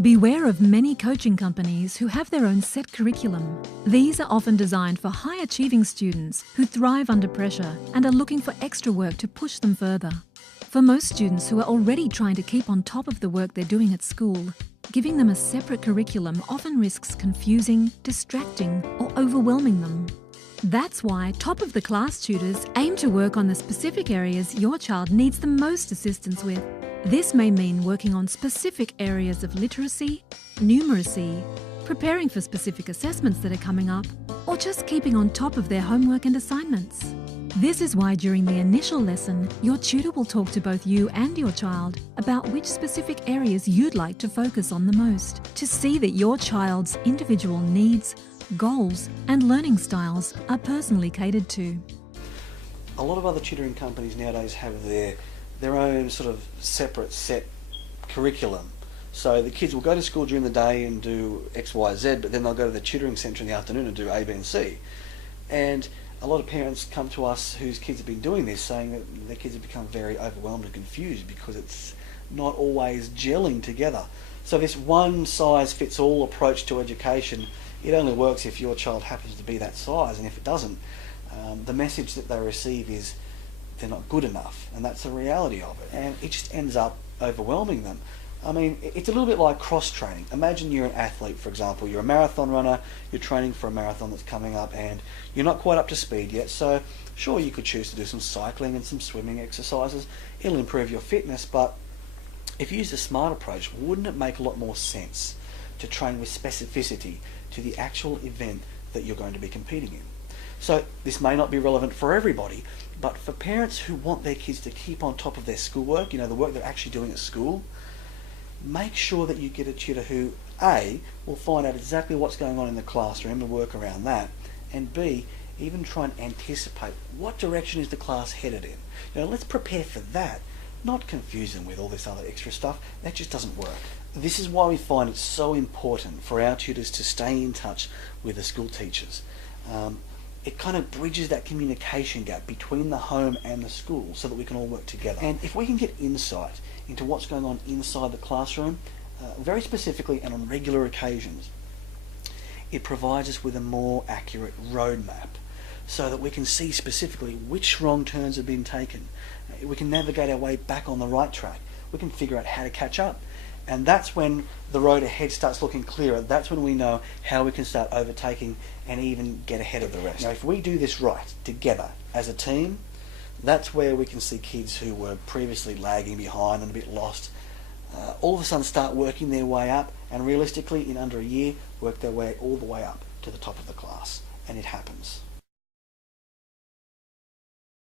Beware of many coaching companies who have their own set curriculum. These are often designed for high-achieving students who thrive under pressure and are looking for extra work to push them further. For most students who are already trying to keep on top of the work they're doing at school, giving them a separate curriculum often risks confusing, distracting, or overwhelming them. That's why top-of-the-class tutors aim to work on the specific areas your child needs the most assistance with. This may mean working on specific areas of literacy, numeracy, preparing for specific assessments that are coming up, or just keeping on top of their homework and assignments. This is why during the initial lesson, your tutor will talk to both you and your child about which specific areas you'd like to focus on the most, to see that your child's individual needs, goals, and learning styles are personally catered to. A lot of other tutoring companies nowadays have their own sort of separate set curriculum. So the kids will go to school during the day and do X, Y, Z, but then they'll go to the tutoring centre in the afternoon and do A, B and C. And a lot of parents come to us whose kids have been doing this, saying that their kids have become very overwhelmed and confused because it's not always gelling together. So this one-size-fits-all approach to education, it only works if your child happens to be that size, and if it doesn't, the message that they receive is they're not good enough, and that's the reality of it, and it just ends up overwhelming them. I mean, it's a little bit like cross-training. Imagine you're an athlete, for example, you're a marathon runner, you're training for a marathon that's coming up, and you're not quite up to speed yet, so sure, you could choose to do some cycling and some swimming exercises. It'll improve your fitness, but if you use a smart approach, wouldn't it make a lot more sense to train with specificity to the actual event that you're going to be competing in? So this may not be relevant for everybody, but for parents who want their kids to keep on top of their schoolwork, the work they're actually doing at school, make sure that you get a tutor who, A, will find out exactly what's going on in the classroom and work around that, and B, even try and anticipate what direction is the class headed in. Let's prepare for that, not confuse them with all this other extra stuff. That just doesn't work. This is why we find it so important for our tutors to stay in touch with the school teachers. It kind of bridges that communication gap between the home and the school so that we can all work together. And if we can get insight into what's going on inside the classroom, very specifically and on regular occasions, it provides us with a more accurate roadmap so that we can see specifically which wrong turns have been taken. We can navigate our way back on the right track. We can figure out how to catch up. And that's when the road ahead starts looking clearer. That's when we know how we can start overtaking and even get ahead of the rest. Now, if we do this right, together, as a team, that's where we can see kids who were previously lagging behind and a bit lost, all of a sudden start working their way up, and realistically, in under a year, work their way all the way up to the top of the class. And it happens.